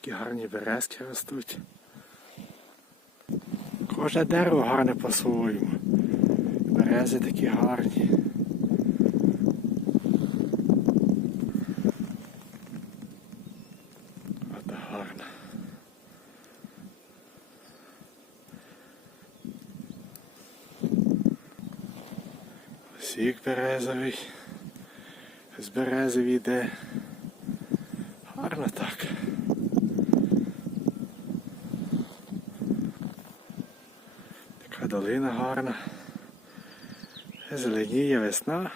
Такі гарні березки ростуть. Кожне дерево гарне по-своєму. Берези такі гарні. От гарно. Сік березовий. З берези йде. Гарно так. Така долина гарна. Зеленіє весна.